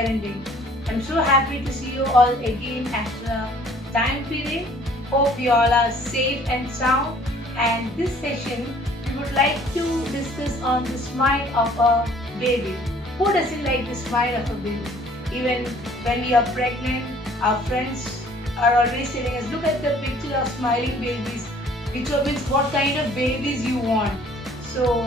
parenting. I'm so happy to see you all again after a time period. Hope you all are safe and sound. And this session, we would like to discuss on the smile of a baby. Who doesn't like the smile of a baby? Even when we are pregnant, our friends are always telling us, look at the picture of smiling babies, which means what kind of babies you want. So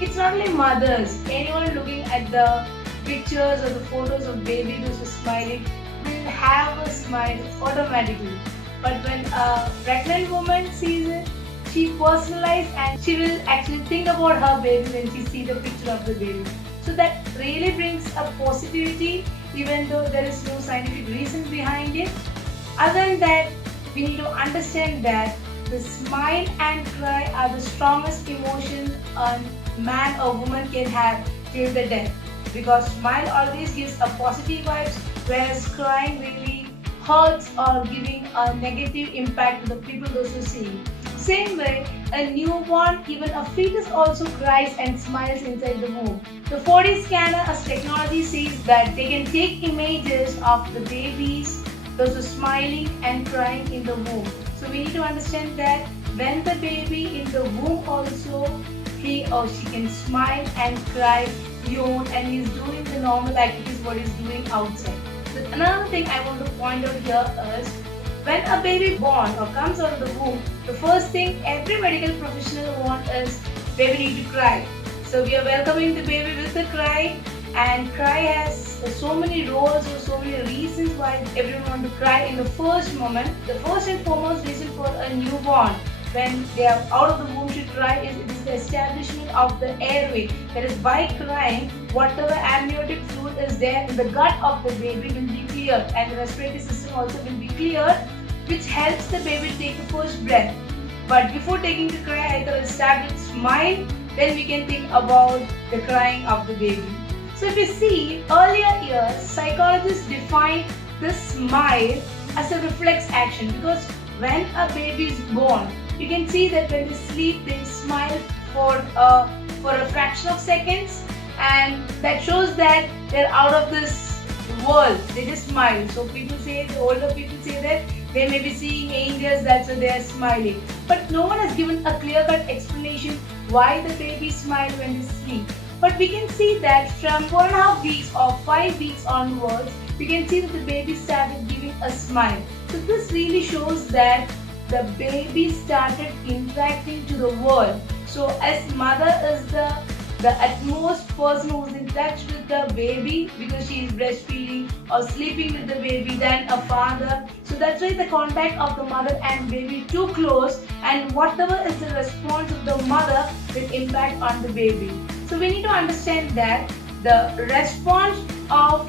it's not only mothers, anyone looking at the pictures or the photos of babies who are smiling will have a smile automatically. But when a pregnant woman sees it, she personalizes and she will actually think about her baby when she sees the picture of the baby. So that really brings a positivity even though there is no scientific reason behind it. Other than that, we need to understand that the smile and cry are the strongest emotions a man or woman can have till the death. Because smile always gives a positive vibes, whereas crying really hurts or giving a negative impact to the people those who see. Same way, a newborn, even a fetus also cries and smiles inside the womb. The 4D scanner as technology says that they can take images of the babies, those are smiling and crying in the womb. So we need to understand that when the baby in the womb also, he or she can smile and cry, yawn, and he's doing the normal activities what he's doing outside. So another thing I want to point out here is when a baby born or comes out of the womb, the first thing every medical professional wants is baby need to cry. So we are welcoming the baby with a cry, and cry has so many roles or so many reasons why everyone wants to cry in the first moment. The first and foremost reason for a newborn when they are out of the womb should cry is it is the establishment of the airway. That is, by crying, whatever amniotic fluid is there in the gut of the baby will be cleared, and the respiratory system also will be cleared, which helps the baby take the first breath. But before taking the cry, I thought start with smile, then we can think about the crying of the baby. So if you see, earlier years, psychologists defined the smile as a reflex action because when a baby is born, you can see that when they sleep, they smile for a fraction of seconds, and that shows that they're out of this world. They just smile. So people say, the older people say that they may be seeing angels, that's why they are smiling. But no one has given a clear-cut explanation why the babies smile when they sleep. But we can see that from 4.5 weeks or 5 weeks onwards, we can see that the baby started giving a smile. So this really shows that the baby started interacting to the world. So as mother is the utmost person who is in touch with the baby because she is breastfeeding or sleeping with the baby than a father. So that's why the contact of the mother and baby too close, and whatever is the response of the mother will impact on the baby. So we need to understand that the response of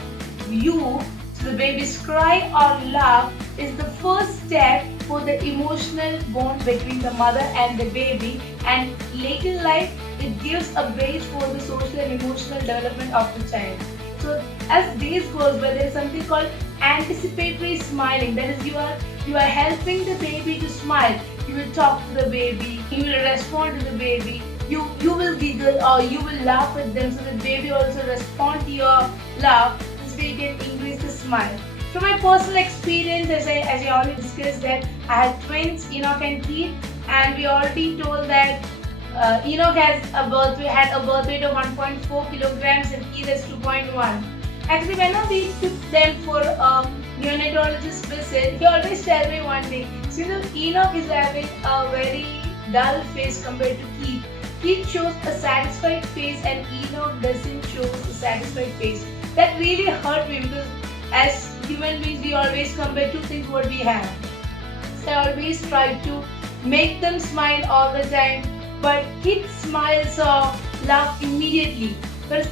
you to the baby's cry or laugh is the first step for the emotional bond between the mother and the baby, and later in life it gives a base for the social and emotional development of the child. So as days goes by, there is something called anticipatory smiling. That is, you are helping the baby to smile. You will talk to the baby, you will respond to the baby, you will giggle or you will laugh at them so the baby also respond to your laugh. This way you can increase the smile. From my personal experience, as I already discussed that I had twins, Enoch and Keith, and we already told that Enoch had a birth weight of 1.4 kilograms and Keith is 2.1. Actually, whenever we took them for a neonatologist visit, he always tell me one thing. Since Enoch is having a very dull face compared to Keith, Keith shows a satisfied face and Enoch doesn't show a satisfied face. That really hurt me because as human beings, we always compare two things what we have. So I always try to make them smile all the time, but Keith smiles or laugh immediately. But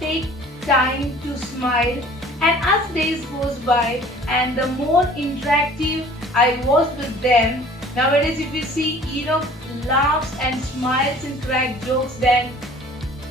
take time to smile. And as days goes by and the more interactive I was with them, nowadays if you see Enoch laughs and smiles and crack jokes than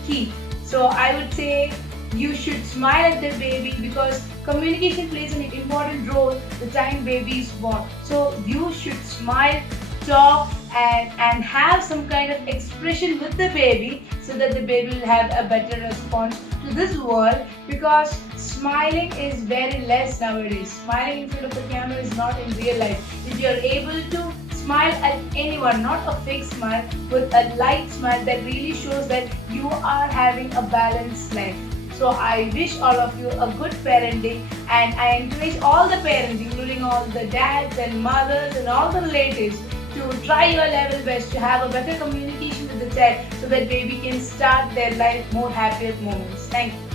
Keith. So I would say you should smile at the baby because communication plays an important role the time baby is born. So you should smile, talk and have some kind of expression with the baby so that the baby will have a better response to this world, because smiling is very less nowadays. Smiling in front of the camera is not in real life. If you're able to smile at anyone, not a fake smile, with a light smile that really shows that you are having a balanced life. So I wish all of you a good parenting, and I encourage all the parents, including all the dads and mothers and all the relatives, to try your level best to have a better communication with the child so that baby can start their life more happier moments. Thank you.